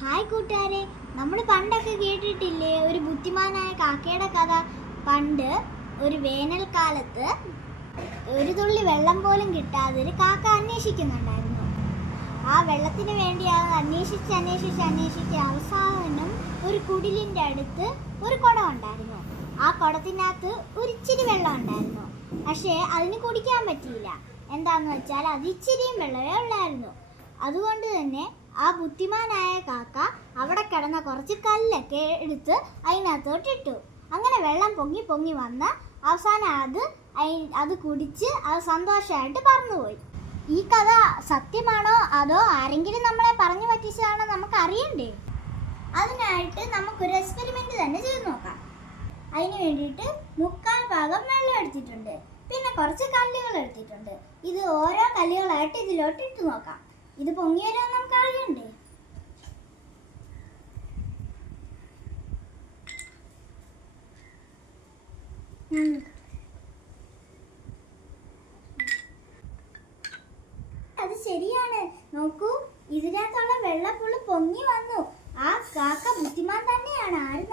Hi കൂട്ടുകാരെ, നമ്മൾ പണ്ടൊക്കെ കേട്ടിട്ടില്ലേ ഒരു ബുദ്ധിമാനായ കാക്കയുടെ കഥ? പണ്ട് ഒരു വേനൽക്കാലത്ത് ഒരു തുള്ളി വെള്ളം പോലും കിട്ടാതെ ഒരു കാക്ക അന്വേഷിക്കുന്നുണ്ടായിരുന്നു. ആ വെള്ളത്തിന് വേണ്ടി അത് അന്വേഷിച്ച് അവസാനം ഒരു കുടിലിൻ്റെ അടുത്ത് ഒരു കുടം ഉണ്ടായിരുന്നു. ആ കുടത്തിനകത്ത് ഒരിച്ചിരി വെള്ളം ഉണ്ടായിരുന്നു. പക്ഷേ അതിന് കുടിക്കാൻ പറ്റിയില്ല. എന്താണെന്ന് വെച്ചാൽ അത് ഇച്ചിരിയും വെള്ളമേ ഉള്ളായിരുന്നു. അതുകൊണ്ട് തന്നെ ആ ബുദ്ധിമാനായ കാക്ക അവിടെ കിടന്ന കുറച്ച് കല്ലൊക്കെ എടുത്ത് അതിനകത്തോട്ടിട്ടു. അങ്ങനെ വെള്ളം പൊങ്ങി പൊങ്ങി വന്ന് അവസാനം അത് കുടിച്ച് അത് സന്തോഷമായിട്ട് പറന്നുപോയി. ഈ കഥ സത്യമാണോ അതോ ആരെങ്കിലും നമ്മളെ പറഞ്ഞു പറ്റിച്ചതാണോ നമുക്ക് അറിയണ്ടേ? അതിനായിട്ട് നമുക്കൊരു എക്സ്പെരിമെന്റ് തന്നെ ചെയ്ത് നോക്കാം. അതിന് വേണ്ടിയിട്ട് 3/4 ഭാഗം വെള്ളം എടുത്തിട്ടുണ്ട്, പിന്നെ കുറച്ച് കല്ലുകൾ എടുത്തിട്ടുണ്ട്. ഇത് ഓരോ കല്ലുകളായിട്ട് ഇതിലോട്ട് ഇട്ട് നോക്കാം. ഇത് പൊങ്ങി വരുമെന്ന് നമുക്ക് അറിയണ്ടേ? അത് ശരിയാണ്. നോക്കൂ, ഇതിനകത്തുള്ള വെള്ളം ഫുള്ള് പൊങ്ങി വന്നു. ആ കാക്ക ബുദ്ധിമാൻ തന്നെയാണ്, ആരും